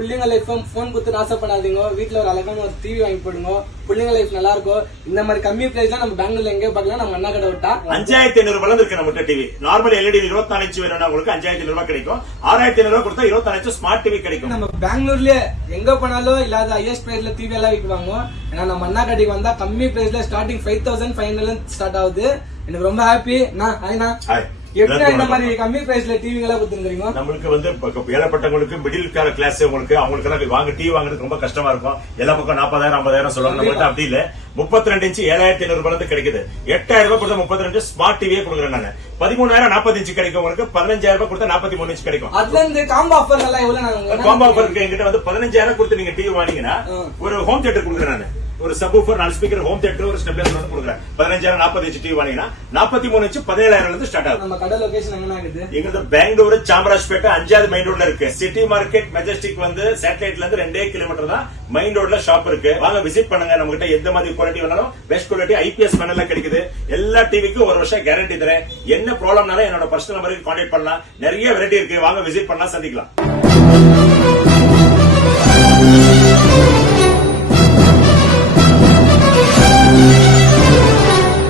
பிள்ளைங்க life phone கொடுத்து ஆசைப்படாதீங்க. வீட்டுல ஒரு அழகான ஒரு டிவி வாங்கி போடுங்க. பிள்ளைங்க லைஃப் நல்லா இருக்கும். இந்த மாதிரி கம்மி பிரைஸ்ல நம்ம பெங்களூர்ல எங்கே பார்க்கலாம். நம்ம அண்ணா கடை விட்டா 5500 இருக்கு நம்ம டிவி. நார்மல் எல்இடி 24 இன்ச் வேணும்னா உங்களுக்கு 5500 கிடைக்கும். 6500 கொடுத்தா 24 இன்ச் ஸ்மார்ட் டிவி கிடைக்கும். நம்ம பெங்களூர்லயே எங்க போனாலும் இல்லாத ஹையஸ்ட் பிரைஸ்ல டிவி எல்லாம் விற்குவாங்க. ஏன்னா நம்ம அண்ணா கடைக்கு வந்தா கம்மி பிரைஸ்ல ஸ்டார்டிங் 5500 ஸ்டார்ட் ஆகுது. எனக்கு ரொம்ப ஹாப்பி. எப்படி இந்த மாதிரி கம்மி பிரைஸ்ல டிவி எல்லாம் கொடுத்துருக்கீங்க? நம்மளுக்கு வந்து ஏழப்பட்டவங்களுக்கு மிடில் கிளாஸ் உங்களுக்கு அவங்களுக்கு வாங்க டிவி வாங்குறது ரொம்ப கஷ்டமா இருக்கும். எல்லா பக்கம் 40,000 50,000 சொல்லுவாங்க. நம்மகிட்ட அப்படி இல்ல. 32 இன்ச் 7500 கிடைக்குது. 8000 ரூபாய் கொடுத்தா 32 ஸ்மார்ட் டிவியே கொடுக்குறேன் நான். 13,000 40 இன்ச் கிடைக்கும். உங்களுக்கு 15,000 ரூபாய் கொடுத்தா 43 இன்ச் கிடைக்கும். அதுல இருந்து காம்போ ஆஃபர் எல்லாம் எவ்வளவு? காம்போ ஆஃபர் இருக்கு என்கிட்ட வந்து 15,000 கொடுத்து நீங்க டிவி வாங்கினீங்கன்னா ஒரு ஹோம் தியேட்டர் கொடுக்குறேன் நான். ஒரு சப்வூஃபர் 4 ஸ்பீக்கர் ஹோம் தியேட்டர் ஒரு ஸ்டெபிலைசர் கொடுக்குறேன். 15,000 40 இன்ச் டிவி வாங்கினா 43 இன்ச் 17,000 இருந்து ஸ்டார்ட் ஆகும். நம்ம கடை லொகேஷன் எங்க இருக்குது? எங்க பெங்களூரு சாமராஜ்பேட்டை 5வது மெயின் ரோட்ல இருக்கு. சிட்டி மார்க்கெட் மெஜஸ்டிக் வந்து சேட்டலைட்ல இருந்து 2 கிலோமீட்டர் தான் மெயின் ரோட்ல ஷாப் இருக்கு. வாங்க விசிட் பண்ணுங்க. நம்ம கிட்ட எந்த மாதிரி குவாலிட்டி வேணாலும் பெஸ்ட் குவாலிட்டி IPS பேனல்ல கிடைக்குது. எல்லா டிவிக்கும் 1 வருஷம் கேரண்டி தரேன். என்ன ப்ராப்ளம்னாலும் என்னோட பர்சனல் நம்பருக்கு கான்டாக்ட் பண்ணலாம். நிறைய வெரைட்டி இருக்கு. வாங்க விசிட் பண்ணலாம், சந்திக்கலாம்.